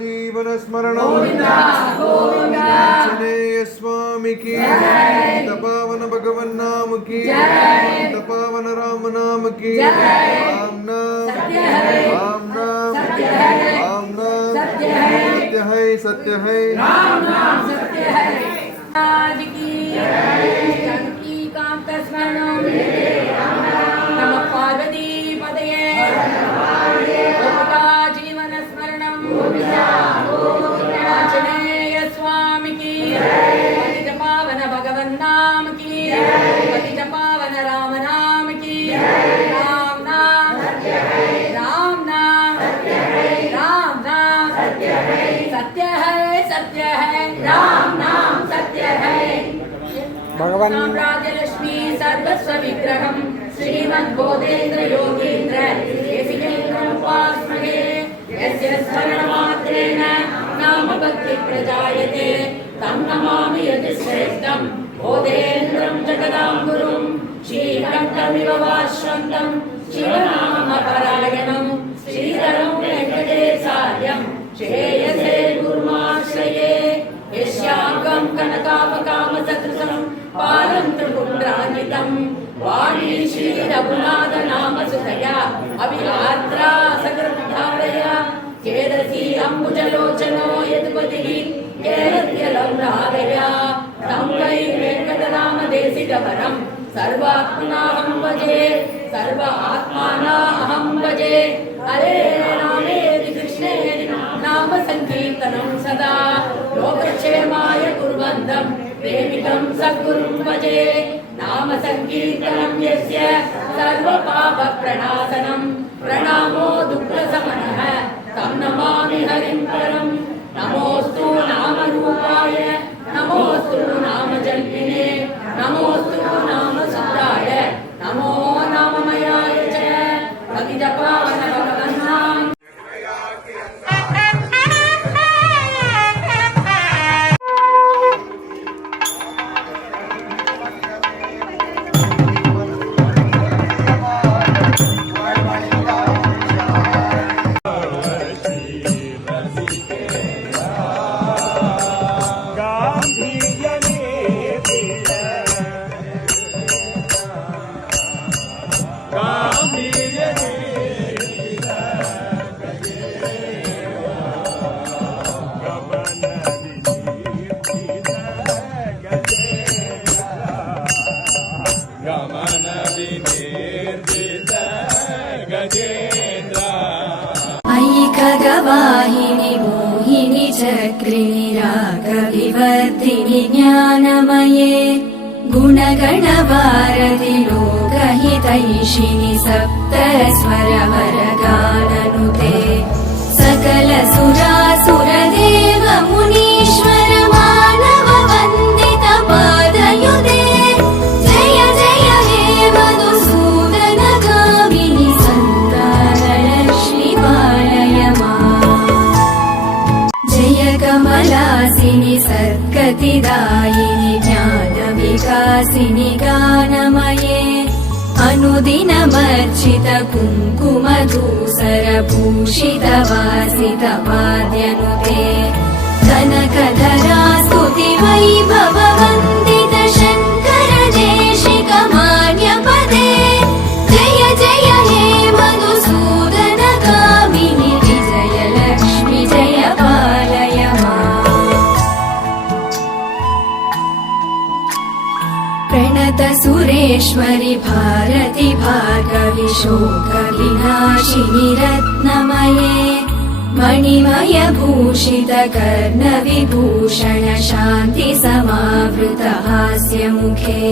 जीवन स्मरण आंजनेय स्वामी की तपावन भगवन नाम की तपावन राम नाम की राम नाम राम नाम राम नाम सत्य है राम नाम सत्य है आज की जानकी कांत स्मरणं नमः पार्वती पतये गोपिका जीवन स्मरणं आंजनेय स्वामी की पतित पावन भगवन नाम की पतित पावन राम नाम की राम नाम राम नाम राम नाम सत्य है राम नाम सत्य है भगवान राजलक्ष्मी सर्वस्व विग्रहं श्रीमद्बोधेन्द्र योगीन्द्र उपास्महे यस्य स्मरणमात्रेण नाम भक्ति प्रजायते तं नमामि यतिश्रेष्ठं बोधेन्द्रं जगदां गुरुं श्रीकण्ठमिव वाश्वन्तं शिवनामपरायणं श्रीधरं वेङ्कटेशार्यं श्रेयसे गुरुमाश्रये यस्याङ्गं कनकापकामसदृशं पालं त्रिपुण्ड्रान्वितं वाणी श्रीरघुनाथनामसुतया अभिलात्रा सकृद्धारया चेदसि अम्बुजलोचनो यदुपतिः केरत्यलं राधया तं वै वेङ्कटरामदेशिकवरं सर्वात्मनाहं भजे सर्व आत्मानाहं भजे हरे रामेति कृष्णेति नाम संकीर्तनं सदा लोकक्षेमाय कुर्वन्तं प्रेमिकं सद्गुरुं भजे नाम संकीर्तनं यस्य सर्वपापप्रणाशनं प्रणामो दुःखशमनः तं नमामि हरिं परं नमोऽस्तु नामरूपाय नमोऽस्तु नामजल्पिने नमोऽस्तु नामशुद्धाय नमो नाममयाय च पतितपावन भगवन्नाम खगवाहिनि मोहिनि चक्रिणि रागविवर्धिनि ज्ञानमये गुणगणवारधि लोकहितैषिणि सप्तस्वरवरगाननुते सकलसुरासुरदेव मुनीश्वर मानव वन्दित पादयुते जय जय हे मधुसूदन गामिनि सन्तानलक्ष्मि पालय माम् जय कमलासिनि सद्गतिदायिनि ज्ञानविकासिनि गानमये अनुदिनमर्चित कुङ्कुमधूसरभूषित वासित वाद्यनुते कनकधरा स्तुति वैभव वन्दित शङ्कर देशिक मान्यपदे जय जय हे मधुसूदन कामिनि विजय लक्ष्मि जय पालय माम् प्रणत सुरेश्वरि भारति भार्गवि शोकविनाशिनि रत्नमये मणिमय भूषित कर्णविभूषण शान्ति समावृत हास्यमुखे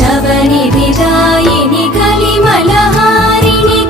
नवनिधिदायिनि कलिमलहारिणि